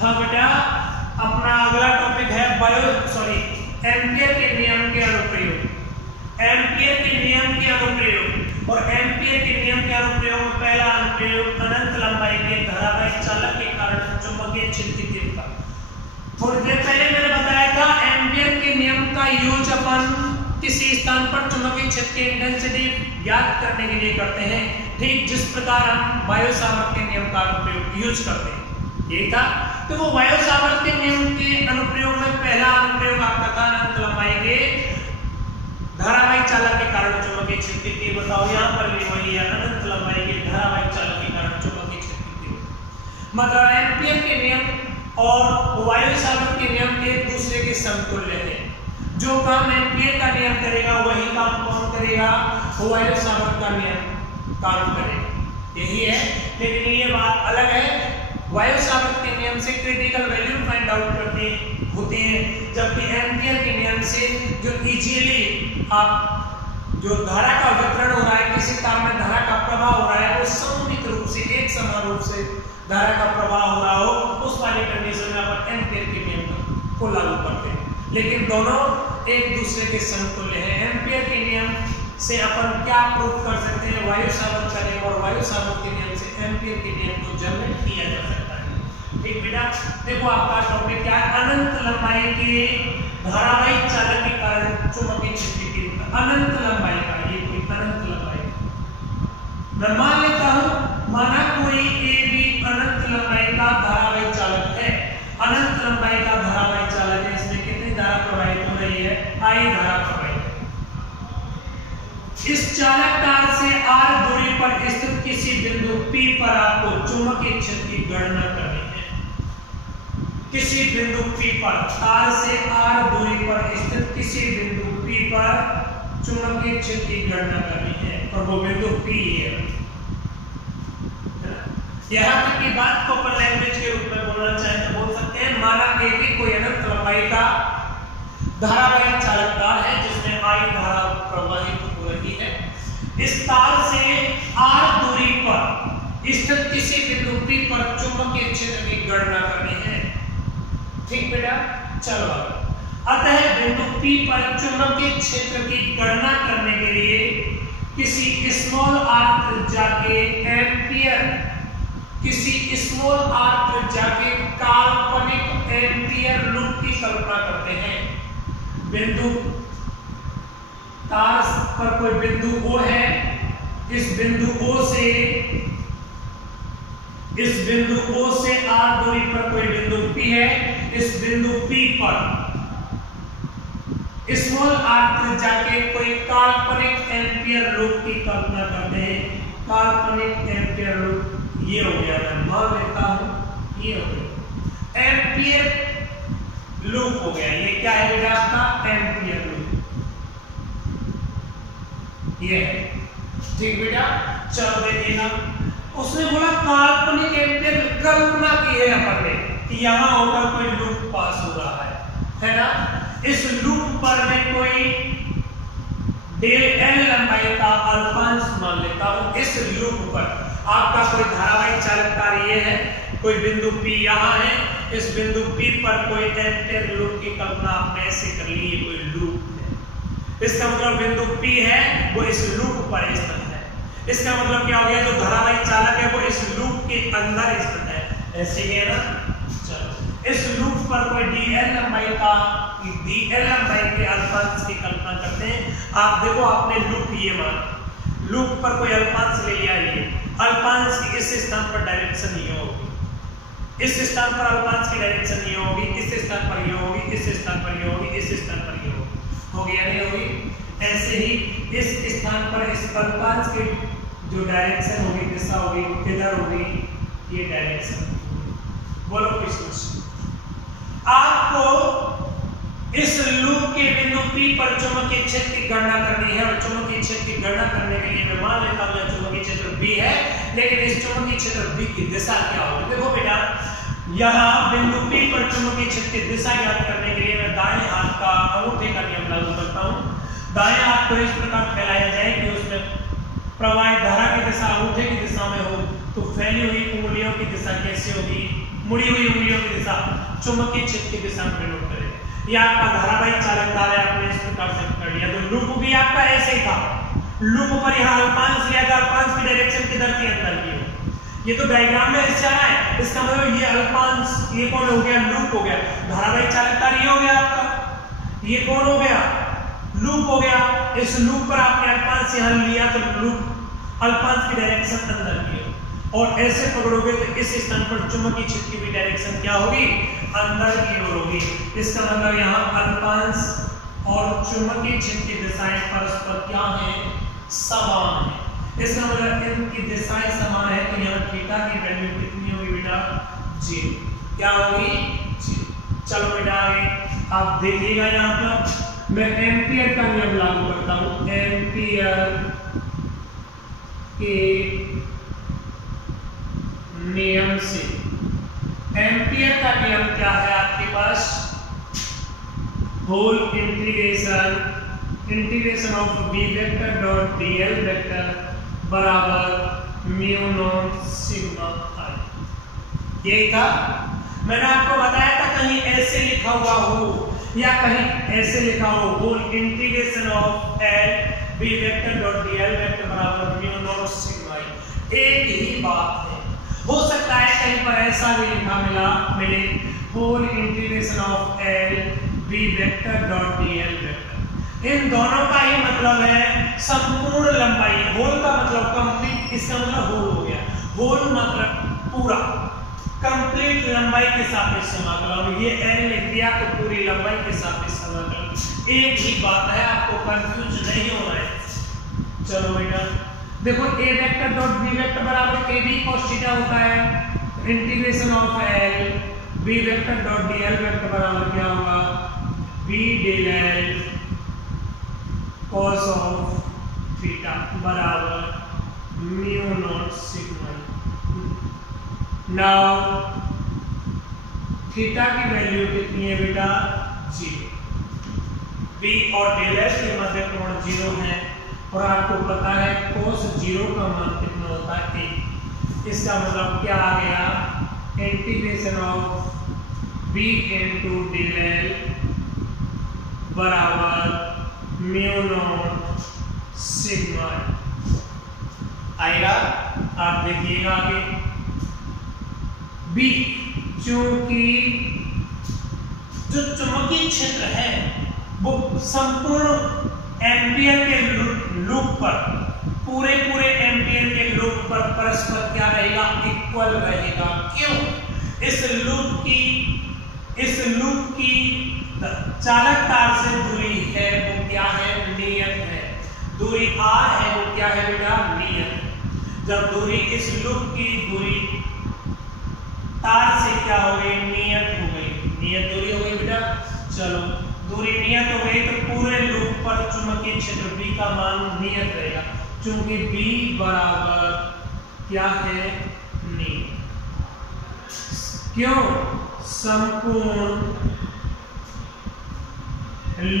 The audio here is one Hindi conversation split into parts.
हाँ बेटा, अपना अगला टॉपिक है एम्पियर के नियम के अनुप्रयोग। एम्पियर के नियम के अनुप्रयोग और एम्पियर के नियम के अनुप्रयोग में पहला अनुप्रयोग अनंत लंबाई के धारावाहिक चालक के कारण चुंबकीय क्षेत्र की तीव्रता। थोड़ी देर पहले मैंने बताया था एम्पियर के नियम का यूज अपन किसी स्थान पर चुंबकीय क्षेत्र की इंटेंसिटी ज्ञात करने के लिए करते हैं, ठीक जिस प्रकार हम वायु सामर्थ्य के नियम का अनुप्रयोग यूज करते हैं। यही था। तो वो वायु सामर्थ्य के नियम के अनुप्रयोग में पहला अनुप्रयोग आपका था अनंत लंबाई के धारावाहिक चालक के कारण चुंबकीय क्षेत्र की तीव्रता। और यहाँ पर भी वही है, अनंत लंबाई के धारावाहिक चालक के कारण चुंबकीय क्षेत्र की तीव्रता। मतलब एम्पियर के नियम और वायु सामर्थ्य के नियम एक दूसरे के समतुल्य हैं। जो काम एम्पियर का नियम करेगा वही काम कौन करेगा? वायु सामर्थ्य का नियम काम करेगा। यही है, लेकिन ये बात अलग है। वायु सामर्थ्य के नियम से क्रिटिकल वैल्यू फाइंड आउट करते होते हैं, जबकि एम्पियर के नियम से जो इजीली आप जो धारा का वितरण हो रहा है, किसी तार में धारा का प्रवाह हो रहा है, वो सममित रूप से एक समान रूप से धारा का प्रवाह हो रहा हो, उस वाली कंडीशन में अपन एम्पियर के नियम को लागू करते हैं। लेकिन दोनों एक दूसरे के समतुल्य हैं। एम्पियर के नियम से अपन क्या प्रूव कर सकते हैं? वायु सामर्थ्य का नियम और वायु सामर्थ्य के नियम से एम्पियर के नियम को जनरेट किया जा सकता है। ठीक बेटा, देखो आपका टॉपिक क्या है? अनंत लंबाई के धारावाहिक चालक के कारण चुंबकीय क्षेत्र की तीव्रता। अनंत लंबाई का, ये कोई अनंत लंबाई मैं मान लेता हूं, माना कोई ए बी अनंत लंबाई का धारावाहिक चालक है। अनंत लंबाई का धारावाहिक चालक है, इसमें कितनी धारा प्रवाहित हो रही है? आई धारा प्रवाहित। इस चालक तार से r दूरी पर स्थित किसी बिंदु P पर आपको चुंबकीय क्षेत्र की गणना करनी है। किसी बिंदु P पर, तार से r दूरी पर स्थित किसी बिंदु P पर चुंबकीय क्षेत्र की गणना करनी है, और वो बिंदु P है। यहाँ तक की बात को अपन लैंग्वेज के रूप में बोलना चाहे तो बोल सकते हैं, माना AB कोई अनंत लंबाई का धारावाहिक चालक तार है जिसमें I धारा प्रवाहित हो रही है। इस तार से r दूरी पर स्थित किसी बिंदु P पर चुंबकीय क्षेत्र की गणना करनी है। ठीक बेटा, चलो अतः बिंदु P पर चुंबकीय क्षेत्र की गणना करने के लिए किसी स्मॉल r त्रिज्या के एम्पियर, किसी स्मॉल r त्रिज्या के काल्पनिक एम्पियर लूप की कल्पना करते हैं। बिंदु तार पर कोई बिंदु O है, इस बिंदु O से r दूरी पर कोई बिंदु P है। इस बिंदु P पर स्मॉल r त्रिज्या के कोई काल्पनिक एम्पियर लूप की कल्पना करते हैं। काल्पनिक एम्पियर लूप ये हो गया, मैं मान लेता हूं ये हो गया एम्पियर लूप हो गया। ये क्या है बेटा? आपका एम्पियर लूप ये है। ठीक बेटा, चलो देखिएगा, उसने बोला काल्पनिक एम्पियर कल्पना की है अपन ने कि यहां होकर कोई लूप पास हो रहा है ना। इस लूप पर मैं कोई डेल एल लंबाई का अल्पांश मान लेता हूं। इस लूप पर आपका कोई धारावाहिक चालक तार ये है, कोई बिंदु P यहाँ है, इस बिंदु P पर कोई एम्पियर लूप की कल्पना आपने ऐसे कर ली, ये कोई लूप है। इसका मतलब बिंदु P है वो इस लूप पर स्थित है। इसका मतलब क्या हो गया? जो धारावाहिक चालक है वो इस लूप के अंदर स्थित है। ऐसे ही है ना। चलो, इस लूप पर कोई dl लंबाई के अल्पांश की कल्पना करते हैं। आप देखो, आपने लूप ये माना, लूप पर कोई अल्पांश ले लिया, ये अल्पांश की इस स्थान पर डायरेक्शन ये होगी, इस स्थान पर अल्पांश की डायरेक्शन ये होगी, इस स्थान पर ये होगी, इस स्थान पर ये होगी, इस स्थान पर ये होगी। होगी या नहीं होगी? ऐसे ही इस स्थान पर इस अल्पांश की जो डायरेक्शन होगी, दिशा होगी, किधर होगी? ये डायरेक्शन। बोलो कोई समस्या? आपको इस लूप के बिंदु P पर चुंबकीय क्षेत्र की गणना करनी है, और चुंबकीय क्षेत्र की गणना करने के लिए मैं मान लेता हूं चुंबकीय क्षेत्र B है, लेकिन इस चुंबकीय क्षेत्र B की दिशा क्या होगी? देखो बेटा, यहाँ बिंदु P पर चुंबकीय क्षेत्र की दिशा ज्ञात करने के लिए मैं दाएं हाथ का अंगूठे का नियम लागू करता हूँ। दाएं हाथ को इस प्रकार फैलाया जाए कि उसमें प्रवाहित धारा की दिशा अंगूठे की दिशा में हो, तो फैली हुई उंगलियों की दिशा कैसे होगी? मुड़ी हुई उंगलियों की दिशा चुंबकीय क्षेत्र की दिशा में डिनोट करेगा। यह आपका धारावाहिक चालकता है, आपने इस प्रकार से कर लिया। तो लूप भी आपका ऐसे ही था, लूप पर यहाँ अल्पांश लिया था, अल्पांश की डायरेक्शन किधर थी, अंदर की। ये तो डायग्राम में ऐसे आ रहा है, इसका मतलब ये अल्पांश, ये कौन हो गया, लूप हो गया। धारावाहिक चालकता ये हो गया आपका, ये कौन हो गया, लूप हो गया। इस लूप पर आपने अल्पांश यहाँ लिया तो लूप अल्पांश की डायरेक्शन अंदर की, और ऐसे पकड़ोगे तो इस स्थान पर चुंबकीय क्षेत्र की भी डायरेक्शन क्या होगी, अंदर की ओर होगी। इसका मतलब यहाँ अल्पांश और चुंबकीय क्षेत्र की दिशाएं परस्पर क्या है, समान है। इसका मतलब इनकी दिशाएं समान है, तो यहाँ थीटा की वैल्यू कितनी होगी बेटा, 0। क्या होगी, 0। चलो बेटा आगे आप देखिएगा, यहाँ पर मैं एम्पियर का नियम लागू करता हूँ। एम्पियर के नियम से, एम्पियर का नियम क्या है आपके पास, whole integration of B vector dot DL vector बराबर म्यू नॉट सिग्मा आई। यही था, मैंने आपको बताया था कहीं ऐसे लिखा हुआ हो या कहीं ऐसे लिखा हो, whole integration of L B vector dot DL vector बराबर म्यू नॉट सिग्मा आई, एक ही बात है। हो सकता है कहीं पर ऐसा भी लिखा मिले, whole integration of L B vector dot DL vector. इन दोनों का ही मतलब है संपूर्ण लंबाई, होल का मतलब कंप्लीट, इसका मतलब होल हो गया, होल मतलब पूरा, कंप्लीट लंबाई के सापेक्ष समाकलन। ये एल लिख दिया तो पूरी लंबाई के सापेक्ष समाकलन, एक ही बात है, आपको कंफ्यूज नहीं होना है। चलो बेटा देखो, A vector dot B vector बराबर ए बी cos थीटा होता है, integration of L B vector dot DL vector बराबर क्या होगा, B del L cos of theta बराबर mu not sigma. Now theta की वैल्यू कितनी है बेटा, 0। बी और डेल एल के मध्य कोण 0 है, और आपको पता है cos 0 का मान कितना होता है, 1। इसका मतलब क्या आ गया, integration of B into del L बराबर म्यू नॉट सिग्मा आएगा। आप देखिएगा आगे, बी चूंकि जो चुंबकीय क्षेत्र है वो संपूर्ण एम्पियर के लूप पर, पूरे एम्पियर के लूप पर परस्पर क्या रहेगा, इक्वल रहेगा। क्यों, इस लूप की चालक तार से दूरी है वो क्या है, नियत है। दूरी r है वो क्या है बेटा, नियत। जब दूरी इस लूप की दूरी तार से क्या हो गई, नियत हो गई, नियत दूरी हो गई बेटा। चलो दूरी नियत हो गई तो पूरे लूप पर चुंबकीय क्षेत्र B का मान नियत रहेगा, क्योंकि B बराबर क्या है, नियत। क्यों, संपूर्ण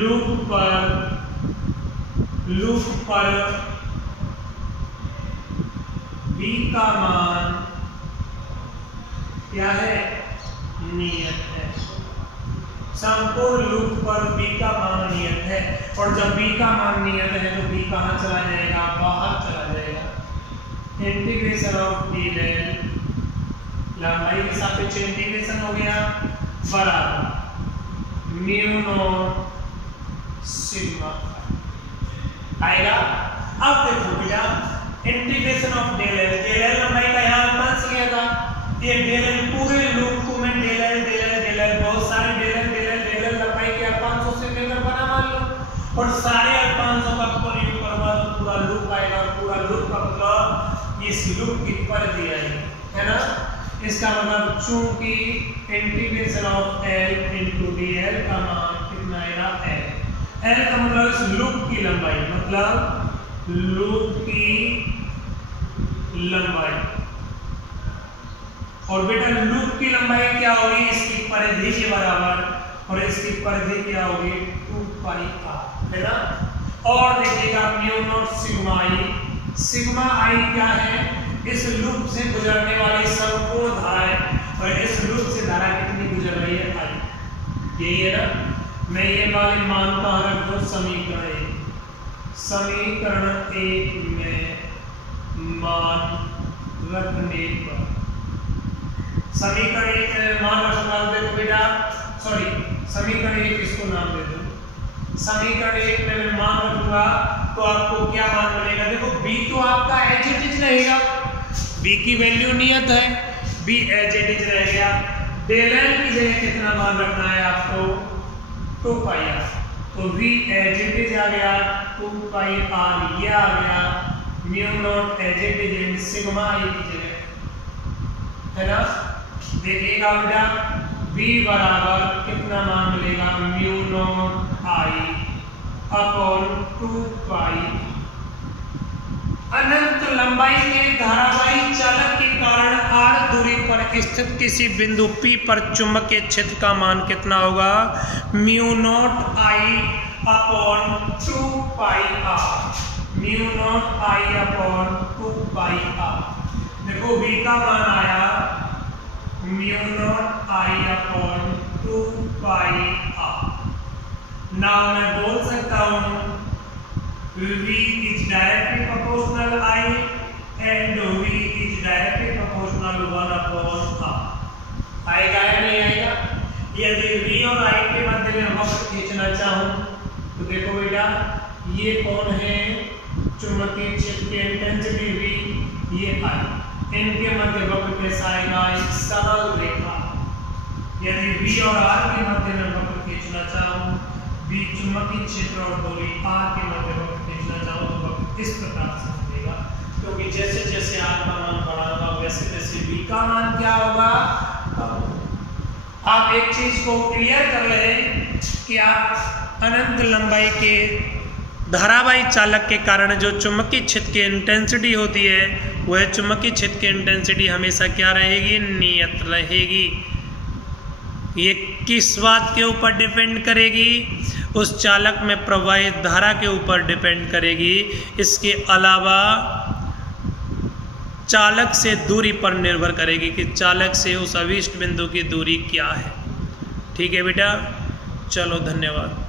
लूप पर B का मान क्या है, नियत है। संपूर्ण लूप पर B का मान नियत है, और जब B का मान नियत है तो B कहाँ चला जाएगा, बाहर चला जाएगा। इंटीग्रेशन ऑफ डी एल, लंबाई के सापेक्ष इंटीग्रेशन हो गया, बराबर म्यू नॉट सिग्मा आएगा। अब देखो बेटा, इंटीग्रेशन ऑफ डेल एल लंबाई का यहाँ अल्पांश लिया था, ये डेल एल पूरे लूप को मैं डेल एल बहुत सारे डेल एल लंबाई के अल्पांशों से मिलकर बना मान लो, और सारे अल्पांशों का प्रयोग करवा तो पूरा लूप आएगा। पूरा लूप का मतलब इस लूप की परिधि आएगी, है ना। इसका मतलब चूंकि integration of L into D L का मान कितना आएगा, एल का मतलब इस लूप की लंबाई, मतलब लूप की लंबाई। और बेटा लूप की लंबाई क्या होगी, इसकी परिधि के बराबर, और इसकी परिधि क्या होगी, 2 पाई r, है ना। और देखिएगा म्यू नॉट सिग्मा आई क्या है, इस लूप से गुजरने वाली संपूर्ण धाराएं, और इस लूप यही है ना। मैं ये वाले मान कहाँ रख दूँ, समीकरण 1, समीकरण 1 में मान रखने पर, समीकरण 1 में मान रखना दे दो बेटा, सॉरी समीकरण 1 इसको नाम दे दो, समीकरण 1 में मैं मान रखूंगा तो आपको क्या मान मिलेगा, देखो b तो आपका एज इट इज रहेगा, b की वैल्यू नियत है, b एज इट इज रहेगा। डेल n की जगह कितना मान रखना है आपको, 2 पाई r, तो v एज इट इज आ गया 2 पाई r, ये आ गया mu not as it is in sigma i की जगह, है ना। देखिएगा बेटा v बराबर कितना मान मिलेगा, म्यू नॉट i अपॉन 2 पाई। अनंत लंबाई के धारावाही चालक के कारण r दूरी पर स्थित किसी बिंदु P पर चुंबकीय क्षेत्र का मान कितना होगा, mu naught i upon 2 pi r, mu naught i upon 2 pi r। देखो v का मान आया mu naught i upon 2 pi r। Now मैं बोल सकता हूं v is directly proportional I and v is directly proportional 1 upon r। आएगा या नहीं आएगा। यदि v और I के मध्य में वक्र खींचना चाहूं तो देखो बेटा ये कौन है, चुंबकीय क्षेत्र की इंटेंसिटी v, ये I, इनके मध्य वक्र कैसा आएगा, एक सरल रेखा। यदि v और r के मध्य में वक्र खींचना चाहूं, v चुंबकीय क्षेत्र और दूरी r के मध्य वक्र खींचना चाहूं तो वक्र इस प्रकार से बनेगा, क्योंकि जैसे जैसे r का मान बढ़ा होगा वैसे वैसे v का मान क्या होगा। आप एक चीज को क्लियर कर रहे हैं कि आप अनंत लंबाई के धारावाही चालक के कारण जो चुंबकीय क्षेत्र की इंटेंसिटी होती है वह चुंबकीय क्षेत्र की इंटेंसिटी हमेशा क्या रहेगी, नियत रहेगी। ये किस बात के ऊपर डिपेंड करेगी, उस चालक में प्रवाहित धारा के ऊपर डिपेंड करेगी। इसके अलावा चालक से दूरी पर निर्भर करेगी कि चालक से उस अभिष्ट बिंदु की दूरी क्या है। ठीक है बेटा, चलो धन्यवाद।